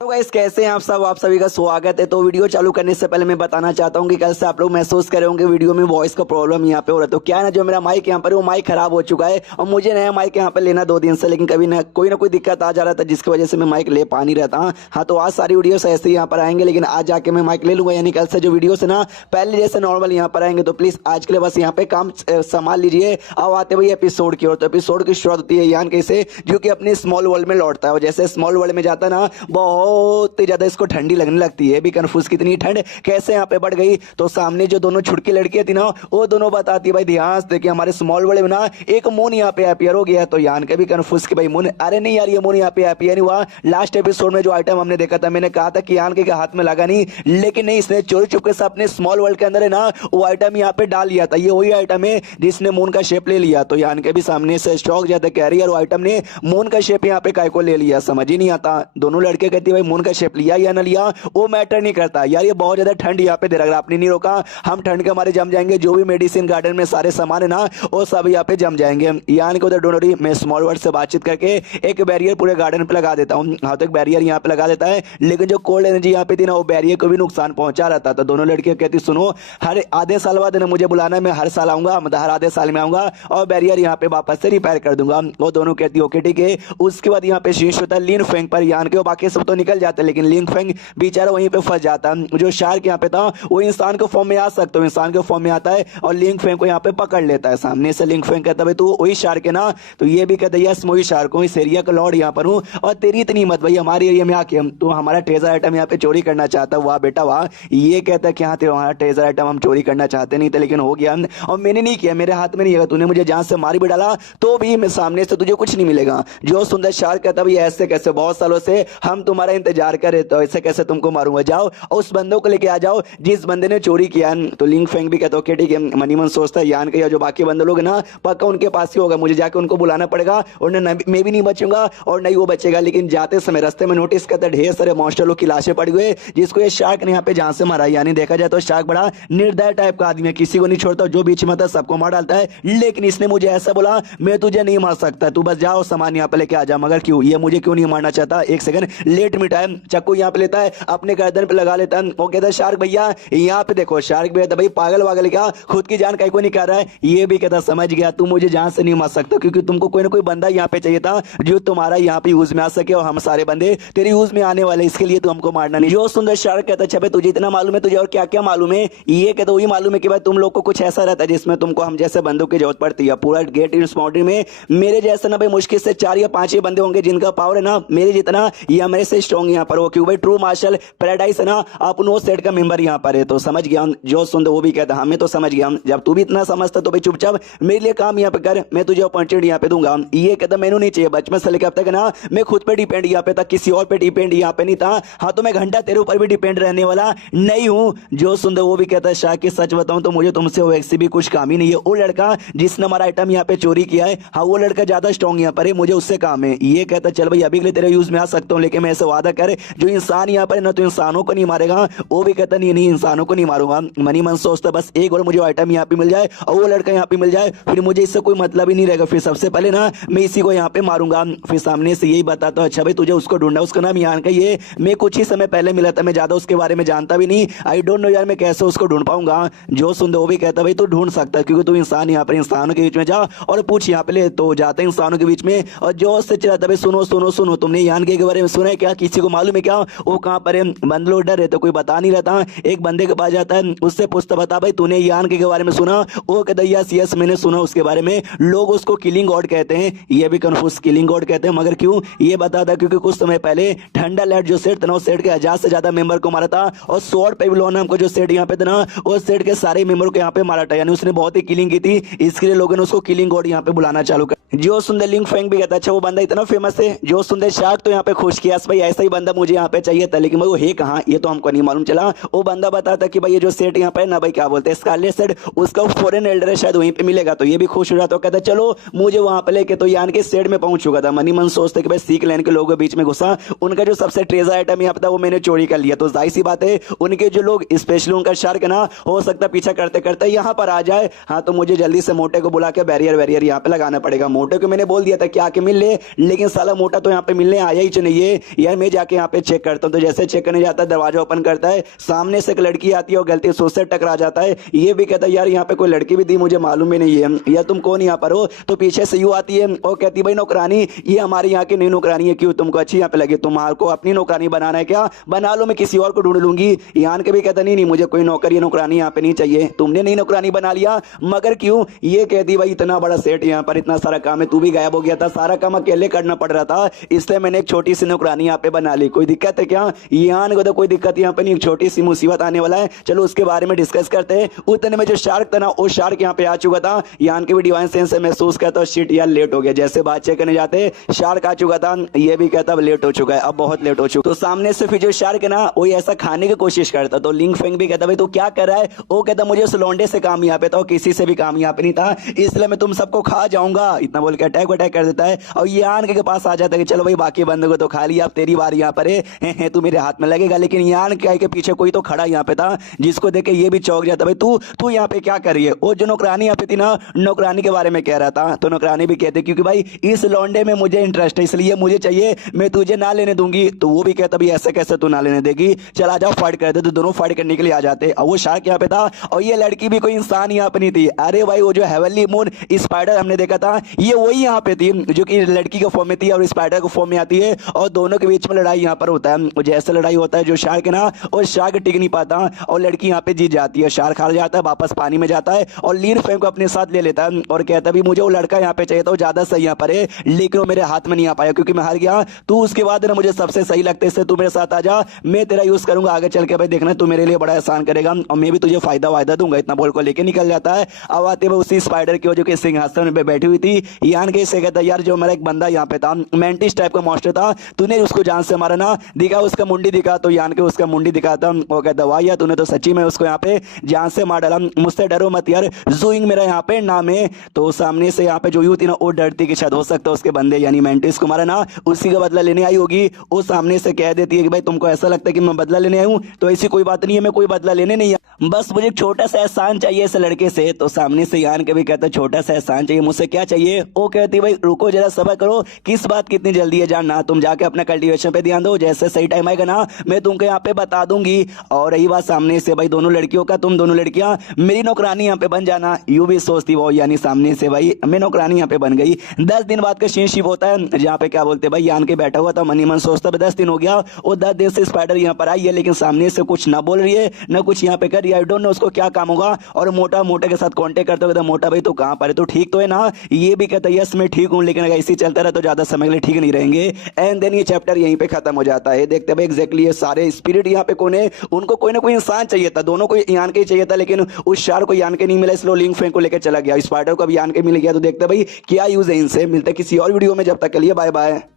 तो गाइस कैसे हैं आप सब। आप सभी का स्वागत है। तो वीडियो चालू करने से पहले मैं बताना चाहता हूं कि कल से आप लोग महसूस कर रहे होंगे वीडियो में वॉइस का प्रॉब्लम यहाँ पे हो रहा है। तो क्या है ना, जो मेरा माइक यहाँ पर वो माइक खराब हो चुका है और मुझे नया माइक यहाँ पे लेना 2 दिन से, लेकिन कभी ना कोई दिक्कत आ जा रहा था जिसकी वजह से मैं माइक ले पा नहीं रहता। हाँ, तो आज सारी वीडियो ऐसे यहाँ पर आएंगे, लेकिन आज जाके मैं माइक ले लूंगा। यानी कल से जो वीडियो से ना पहले जैसे नॉर्मल यहाँ पर आएंगे। तो प्लीज आज के लिए बस यहाँ पे काम संभाल लीजिए। अब आते भाई एपिसोड की ओर। तो एपिसोड की शुरुआत होती है यान कैसे, जो कि अपने स्मॉल वर्ल्ड में लौटता है और जैसे स्मॉल वर्ल्ड में जाता है ना, बहुत ही ज्यादा इसको ठंडी लगने लगती है। भी कंफ्यूज कितनी ठंड कैसे यहाँ पे बढ़ गई। तो सामने जो दोनों छुटकी लड़कियां थी ना, वो दोनों बताती है भाई ध्यान से देखिए हमारे स्मॉल वर्ल्ड में ना एक मून यहाँ पे अपियर हो गया है। तो यान के भी कंफ्यूज कि भाई मून, अरे नहीं यार ये मून यहाँ पे अपियर नहीं हुआ। लास्ट एपिसोड में जो आइटम हमने देखा था, मैंने कहा था कि यान के हाथ में लगा नहीं, लेकिन नहीं, इसने चोरी चुपके से अपने स्मॉल वर्ल्ड के अंदर है ना वो आइटम यहाँ पे डाल लिया था। ये वही आइटम है जिसने मून का शेप ले लिया। तो यान के भी सामने से स्टॉक जाते कह रही है, और आइटम ने मून का शेप यहाँ पे काय को ले लिया, समझ ही नहीं आता। दोनों लड़के कहती है भाई मून का शेप लिया या ना लिया वो मैटर नहीं करता यार। ये बहुत ज्यादा ठंड यहाँ पे दे रहा है, आपने नहीं रोका, हम ठंड के हमारे जम जाएंगे। जो भी मेडिसिन गार्डन में सारे सामान है ना वो सब यहाँ पे जम जाएंगे। यानी कि उधर डोंट वरी, मैं स्मॉल वर्ड से बातचीत करके एक बैरियर पूरे गार्डन पे लगा देता हूँ। हाँ, तो एक बैरियर यहाँ पे लगा देता है, लेकिन जो कोल्ड एनर्जी यहाँ पे थी ना वो बैरियर को भी नुकसान पहुंचा रहता। तो दोनों लड़कियां कहती सुनो, हर आधे साल बाद ना मुझे बुलाना, मैं हर साल आऊंगा, मतलब हर आधे साल में आऊंगा और बैरियर यहाँ पे वापस से रिपेयर कर दूंगा। वो दोनों कहती ओके ठीक है। उसके बाद यहाँ पे शीश होता है लिन फेंग पर। यान के बाकी सब तो निकल जाते हैं, लेकिन लिन फेंग बेचारा वहीं पे फंस जाता। जो शार्क यहाँ पे था वो इंसान के फॉर्म में आ सकता है, इंसान के फॉर्म में आता है और लिंक फेंग को यहाँ पे पकड़ लेता है। सामने से लिंक फेंग कहता है तू वही शार्क है ना। तो ये भी कहता है यस मैं वही शार्क हूँ, इस एरिया का लॉर्ड यहाँ पर हूँ और तेरी इतनी मत भाई हमारे एरिया में आके तो हमारा ट्रेजर आइटम यहाँ पे चोरी करना चाहता है। वाह बेटा वाह। ये कहता है कि हाँ हमारा ट्रेजर आइटम हम चोरी करना चाहते नहीं थे, लेकिन हो गया और मैंने नहीं किया, मेरे हाथ में नहीं है। तूने मुझे जान से मार भी डाला तो भी मैं सामने से तुझे कुछ नहीं मिलेगा। जो सुंदर शार्क कहता भाई ऐसे कैसे, बहुत सालों से हम तुम्हारा इंतजार कर रहे, तो ऐसे कैसे तुमको मारूंगा। जाओ उस बंदों को लेके आ जाओ जिस बंदे ने चोरी किया। तो लिंक फेंग भी कहता है ठीक है। मनी मन सोचता है यान का जो बाकी बंदे लोग ना पक्का उनके पास ही होगा, मुझे जाके उनको बुलाना पड़ेगा और मैं भी नहीं बचूंगा और नहीं वो बचेगा। लेकिन जाते समय रास्ते में नोटिस करता है ढेर सारे मॉन्स्टर लोग की लाशें पड़ी हुई, जिसको ये शार्क ने यहाँ पे जान से मारा। यानी देखा जाए तो शार्क बड़ा निर्दय टाइप का आदमी है, किसी को नहीं छोड़ता, जो बीच में था सबको मार डालता है। लेकिन इसने मुझे ऐसा बोला मैं तुझे नहीं मार सकता, तू बस जाओ सामान यहाँ पे लेके आ जा। मगर क्यों, ये मुझे क्यों नहीं मारना चाहता। एक सेकंड लेट मी टाइम, चक्कू यहाँ पे लेता है अपने गर्दन पे लगा लेता है। वो कहता है शार्क भैया यहाँ पे देखो। शार्क भैया भाई पागल वागल क्या, खुद की जान कहीं को नहीं कर रहा है। ये भी कहता समझ गया, तू मुझे जान से नहीं मार सकता, क्योंकि तुमको कोई ना कोई बंदा यहाँ पे चाहिए था जो तुम्हारा यहाँ पे यूज में आ सके, और हम सारे बंदे तेरे यूज में आने वाले, इसके लिए तू हमको मारना नहीं। जो सुंदर शार्क कहता अच्छा तुझे इतना मालूम है, तुझे और क्या क्या मालूम है। ये कहता वही मालूम है कि भाई तुम लोग को कुछ ऐसा रहता है जिसमें तुमको हम जैसे बंदों की जरूरत पड़ती है। पूरा गेट इस बाउंड्री में मेरे जैसे ना भाई मुश्किल से 4 या 5 ही बंदे होंगे जिनका पावर है ना मेरे जितना या मेरे से स्ट्रॉन्ग यहाँ पर हो, क्योंकि भाई ट्रू मार्शल पैराडाइज है ना अपन वो सेट का मेंबर यहाँ पर है। तो समझ गया जो सुंदर वो भी कहता हमें तो समझ गया, जब तू भी इतना समझता तो भाई चुपचाप मेरे लिए काम यहाँ पे कर, मैं तुझे अपॉर्चुनिटी यहाँ पे दूंगा। ये कहता मैंने नहीं चाहिए, बचपन से लेकर अब तक ना मैं खुद पे डिपेंड यहाँ पे था, किसी और पे डिपेंड यहाँ पे नहीं था। हाँ, तो मैं घंटा तेरे ऊपर भी डिपेंड रहने वाला नहीं हूँ। जो सुंदर वो भी कहता है शाह की सच बताऊं तो मुझे तुमसे वैसे भी कुछ काम ही नहीं है। वो लड़का जिसने हमारा आइटम यहाँ पे चोरी किया है, हाँ वो लड़का ज्यादा स्ट्रॉन्ग यहाँ पर है, मुझे उससे काम है। ये कहता चल भाई अभी के लिए तेरे यूज में आ सकता हूँ, लेकिन मैं ऐसे वादा कर जो इंसान यहाँ पर ना तो इंसानों को नहीं मारेगा। वो भी कहता नहीं इंसानों को नहीं मारूंगा। मनी मन सोचता बस एक और मुझे आइटम यहाँ पे मिल जाए और वो लड़का यहाँ पे मिल जाए, फिर मुझे इससे कोई मतलब ही नहीं रहेगा। फिर सबसे पहले ना मैं इसी को यहाँ पे मारूंगा। फिर सामने से यही बताता अच्छा भाई तुझे उसको ढूंढा, उसका नाम यान का ये मैं कुछ ही समय पहले मिला था, मैं ज्यादा उसके बारे में जानता भी नहीं। आई डोंट नो यार मैं कैसे उसको ढूंढ पाऊंगा। जो सुंदर वो भी कहता भाई तू ढूंढ सकता है, क्योंकि तू इंसान यहाँ पर इंसानों के बीच में जा और पूछ यहाँ पे ले। तो जाते हैं इंसानों के बीच में और जो से चलाता भाई सुनो सुनो सुनो, तुमने यान के बारे में सुना है क्या, किसी को मालूम है क्या वो कहाँ पर है। बंद लोग डर है तो कोई बता नहीं रहता। एक बंदे के पास जाता है, उससे पूछता बता भाई तूने यान के बारे में सुना। वो कहता यस यस मैंने सुना उसके बारे में, लोग उसको किलिंग गॉड कहते हैं। ये भी कंफ्यूज किलिंग गॉड कहते हैं, मगर क्यों ये बताता क्योंकि कुछ समय पहले ठंडा लैट जो सेट था ना उस सेट के 1000 से ज्यादा मेंबर को मारा था, और स्वॉर्ड पेविलियन नाम का जो सेट यहाँ पे था ना उस सेट के सारे मेंबर को यहाँ पे मारा था। यानी उसने बहुत ही किलिंग की थी, इसके लिए लोगों ने उसको किलिंग गॉड यहाँ पे बुलाना चालू कर। जो सुंदर लिंग फेंग भी कहता अच्छा वो बंदा इतना फेमस है। जो सुंदर शार्क तो यहाँ पे खुश किया भाई ऐसा ही बंदा मुझे यहाँ पे चाहिए था, लेकिन भाई वो है कहाँ ये तो हमको नहीं मालूम चला। वो बंदा बताता कि भाई ये जो सेट यहाँ पे ना भाई क्या बोलते हैं स्कारलेट सेट, उसका फॉरेन एल्डर है शायद वहीं पे मिलेगा। तो ये भी खुश हो जाता, कहता चलो मुझे वहां पे लेके। तो यान के सेट में पहुंच चुका था। मनी मन सोचते कि भाई सीख लैंड के लोगों के बीच में घुसा, उनका जो सबसे ट्रेजर आइटम यहाँ पे था वो मैंने चोरी कर लिया। तो जाहिर सी बात है उनके जो लोग स्पेशली उनका शार्क है ना हो सकता पीछा करते करते यहाँ पर आ जाए। हाँ, तो मुझे जल्दी से मोटे को बुला के बैरियर यहाँ पे लगाना पड़ेगा। मोटे को मैंने बोल दिया था कि आके मिल ले, लेकिन साला मोटा तो यहाँ पे मिलने आया ही नहीं है यार। मैं जाके यहाँ पे चेक करता हूँ। तो जैसे चेक करने जाता है, दरवाजा ओपन करता है, सामने से एक लड़की आती है और गलती से उससे टकरा जाता है। ये भी कहता है यार यहाँ पे कोई लड़की भी थी, मुझे मालूम ही नहीं है, या तुम कौन यहाँ पर हो। तो पीछे से यू आती है और कहती भाई नौकरानी, ये हमारी यहाँ की नई नौकरानी है, क्यों तुमको अच्छी यहाँ पे लगी, तुम्हारे अपनी नौकरानी बनाना है क्या, बना लो, मैं किसी और को ढूंढ लूंगी। यान के भी कहता नहीं नहीं, मुझे कोई नौकरी नौकरानी यहाँ पे नहीं चाहिए, तुमने नई नौकरानी बना लिया, मगर क्यों। ये कहती भाई इतना बड़ा सेट यहाँ पर, इतना सारा काम है, तू भी गायब हो गया था, सारा काम अकेले करना पड़ रहा था, इसलिए मैंने एक छोटी सी नौकरानी यहाँ पे बना ली, कोई दिक्कत है क्या। यान को तो कोई दिक्कत यहाँ पे नहीं, एक छोटी सी मुसीबत आने वाला है, चलो उसके बारे में डिस्कस करते हैं। उतने में जो शार्क था ना, वो शार्क यहाँ पे आ चुका था। यान के भी डिवाइन सेंस से महसूस करता है शिट यार लेट हो गया। जैसे बात चेक करने जाते शार्क आ चुका था, ये भी कहता लेट हो चुका है, अब बहुत लेट हो चुका। तो सामने से फिर जो शार्क है ना, वो ऐसा खाने की कोशिश करता। तो लिंग फेंग भी कहता भाई तू क्या कर रहा है। वो कहता मुझे उस लौंडे से काम यहाँ पे था, किसी से भी काम यहाँ पे नहीं था, इसलिए मैं तुम सबको खा जाऊंगा। इतना बोल के अटैक वटैक कर देता है और यान के पास आ जाता है कि चलो भाई बाकी बंदों को तो खा लिया, अब तेरी बारी यहाँ पर है, तू मेरे हाथ में लगेगा। लेकिन यान के पीछे कोई तो खड़ा यहाँ पे था, जिसको देख के ये भी चौंक जाता भाई तू तू यहाँ पे क्या कर रही है। वो जो नौकरानी यहाँ पे थी ना, नौकरानी के बारे में कह रहा था। तो नौकरानी भी कहते क्योंकि भाई इस लौंडे में मुझे इंटरेस्ट है, इसलिए मुझे चाहिए, मैं तुझे ना लेने दूंगी। तो वो भी कहता भाई ऐसे कैसे तू ना लेने देगी, चल आ जाओ फाइट कर दे। तो दोनों फाइट करने के लिए आ जाते और वो शार्क यहाँ पे था और ये लड़की भी कोई इंसान यहाँ पे नहीं थी। अरे भाई वो जो हेवनली मून स्पाइडर हमने देखा था, ये वही यहाँ पे थी जो कि लड़की के फॉर्म में थी और स्पाइडर के फॉर्म में आती है, और दोनों के बीच में लड़ाई यहाँ पर होता है। जैसे लड़ाई होता है, जो शार्क है ना, और शार्क टिक नहीं पाता और लड़की यहाँ पे जीत जाती है। शार्क हार जाता है, वापस पानी में जाता है और लीन फेम को अपने साथ ले लेता है और कहता भी मुझे वो लड़का यहाँ पे चाहिए था, वो ज्यादा सही यहाँ पर है, लेकिन वो मेरे हाथ में नहीं आ पाया क्योंकि मैं हार गया। तू उसके बाद ना मुझे सबसे सही लगता है, इससे तू मेरे साथ आ जा, मैं तेरा यूज करूंगा आगे चल के, भाई देखना तू मेरे लिए बड़ा एहसान करेगा और मैं भी तुझे फायदा वायदा दूंगा। इतना बोल को लेके निकल जाता है। अब आते हुए उसी स्पाइडर की जो कि सिंहासन पे बैठी हुई थी, यान के से कहता यार जो मेरा एक बंदा यहाँ पे था, मेंटिस टाइप का मॉन्स्टर था, तूने उसको जान से मारा ना, दिखा उसका मुंडी दिखा। तो यान के उसका मुंडी दिखाता, वो कहता वाह यार तूने तो सच्ची में उसको यहाँ पे जान से मार डाला, मुझसे डरो मत यार, जूइंग मेरा यहाँ पे नाम है। तो सामने से यहाँ पे जो यू थी ना, वो डरती कि शायद हो सकता है उसके बंदे यानी मेंटिस को मारा ना, उसी का बदला लेने आई होगी। वो सामने से कह देती है कि भाई तुमको ऐसा लगता है कि मैं बदला लेने आई हूँ, तो ऐसी कोई बात नहीं है, मैं कोई बदला लेने नहीं, बस मुझे एक छोटा सा एहसान चाहिए इस लड़के से। तो सामने से यान के भी कहता छोटा सा एहसान चाहिए, मुझसे क्या चाहिए। वो कहती भाई रुको जरा सब्र करो, किस बात की इतनी जल्दी है जानना, तुम जाके अपना कल्टीवेशन पे ध्यान दो, जैसे सही टाइम आएगा ना मैं तुमको यहाँ पे बता दूंगी। और रही बात सामने से भाई दोनों लड़कियों का, तुम दोनों लड़कियां मेरी नौकरानी यहाँ पे बन जाना, यू भी सोचती वो, यानी सामने से भाई मैं नौकरानी यहाँ पे बन गई। 10 दिन बाद का सीन शिप होता है, जहाँ पे क्या बोलते भाई यान के बैठा हुआ था, मनी मन सोचता 10 दिन हो गया, और 10 दिन से स्पाइडर यहाँ पर आई है, लेकिन सामने से कुछ ना बोल रही है ना कुछ यहाँ पे कर रही है। आई डोंट नो उसको क्या काम होगा। और मोटा मोटे के साथ कांटेक्ट करते हुए, मोटा भाई तो कहाँ पर है, तो ठीक तो है ना। ये भी कहता है यस मैं ठीक हूँ, लेकिन अगर इसी चलता रहा तो ज्यादा समय के लिए ठीक नहीं रहेंगे। एंड देन ये चैप्टर यहीं पे खत्म हो जाता है। देखते भाई एग्जैक्टली ये सारे स्पिरिट यहाँ पे कौन है, उनको कोई ना कोई इंसान चाहिए था, दोनों को यान के चाहिए था, लेकिन उस शार्क को यान के नहीं मिला, इसलिए लिंग फेंक को लेकर चला गया। स्पाइडर को भी यान के मिल गया। तो देखते भाई क्या यूज है इनसे। मिलते किसी और वीडियो में, जब तक के लिए बाय बाय।